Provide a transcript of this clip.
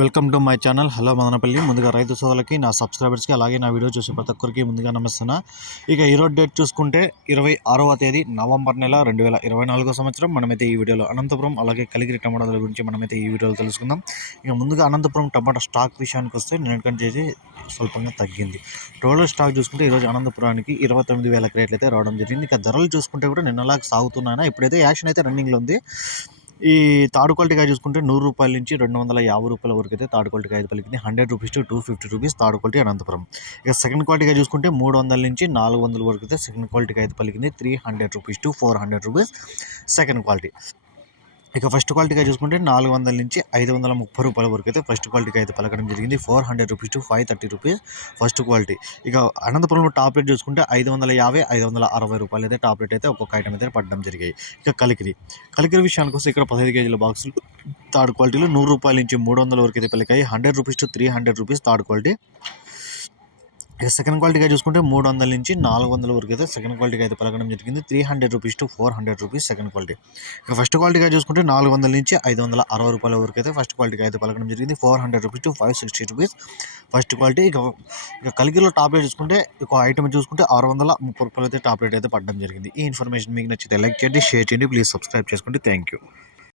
Welcome to my channel. Hello Madanapalle. ముందుగా రైతు సోదరులకి నా సబ్స్క్రైబర్స్కి అలాగే నా వీడియో చూసే ప్రతి ఒక్కరికి ముందుగా నమస్తున్నా ఇక ఈరోజు డేట్ చూసుకుంటే ఇరవై ఆరవ తేదీ నవంబర్ నెల రెండు వేల ఇరవై నాలుగో సంవత్సరం. మనమైతే ఈ వీడియోలో అనంతపురం అలాగే కలిగిరి టమాటాల గురించి మనమైతే ఈ వీడియోలో తెలుసుకుందాం. ఇక ముందుగా అనంతపురం టమాటా స్టాక్ విషయానికి వస్తే నిన్నటికంటే చేసి స్వల్పంగా తగ్గింది. టోటల్ స్టాక్ చూసుకుంటే ఈరోజు అనంతపురానికి ఇరవై తొమ్మిది వేల క్రేట్లు అయితే రావడం జరిగింది. ఇక ధరలు చూసుకుంటే కూడా నిన్నలాగా సాగుతున్నాయన ఇప్పుడైతే యాక్షన్ అయితే రన్నింగ్లో ఉంది. ఈ తాడు క్వాలిటీగా చూసుకుంటే నూరు రూపాయల నుంచి రెండు వందల యాభై రూపాయల వరకు అయితే తాడు క్వాలిటీగా అయితే పలికింది. Hundred rupees to two fifty rupees తాడు క్వాలిటీ అనంతపురం. ఇక సెకండ్ క్వాలిటీగా చూసుకుంటే మూడు వందల నుంచి నాలుగు వందల వరకు అయితే సెకండ్ క్వాలిటీకి అయితే పలికింది. Three hundred rupees to four hundred rupees second quality. ఇక ఫస్ట్ క్వాలిటీగా చూసుకుంటే నాలుగు వందల నుంచి ఐదు వందల ముప్పై రూపాయల వరకు అయితే ఫస్ట్ క్వాలిటీకి అయితే పలకడం జరిగింది. Four hundred rupees to five thirty rupees first quality ఇక అనంతపురంలో టాప్ రేట్ చూసుకుంటే ఐదు వందల యాభై ఐదు వందల అరవై రూపాయలు అయితే టాప్ రేట్ అయితే ఒక్కొక్క ఐటమ్ అయితే పడడం జరిగాయి. ఇక కలికిరి. కలికిరి విషయానికి వస్తే ఇక్కడ పదహైదు కేజీల బాక్సులు థర్డ్ క్వాలిటీలో నూరు రూపాయల నుంచి మూడు వందల వరకు అయితే పలికాయి. Hundred rupees to three hundred rupees third quality ఇక సెకండ్ క్వాలిటీగా చూసుకుంటే మూడు వందల నుంచి నాలుగు వందల వరకు అయితే సెకండ్ క్వాలిటీగా అయితే పలకడం జరిగింది. Three hundred rupees to four hundred rupees second quality ఇక ఫస్ట్ క్వాలిటీగా చూసుకుంటే నాలుగు వందల నుంచి ఐదు వందల అరవై రూపాయల వరకు అయితే ఫస్ట్ క్వాలిటీగా అయితే పలకడం జరిగింది. Four hundred rupees to five sixty rupees first quality ఇక ఇక కలిగిలో టాప్ రేట్ చూసుకుంటే ఒక ఐటమ్ చూసుకుంటే ఆరు వందల ముప్పై రూపాయలు అయితే టాప్ రేట్ అయితే పడడం జరిగింది. ఈ ఇన్ఫర్మేషన్ మీకు నచ్చితే లైక్ చేయండి షేర్ చేయండి ప్లీజ్ సబ్స్క్రైబ్ చేసుకోండి థ్యాంక్ యూ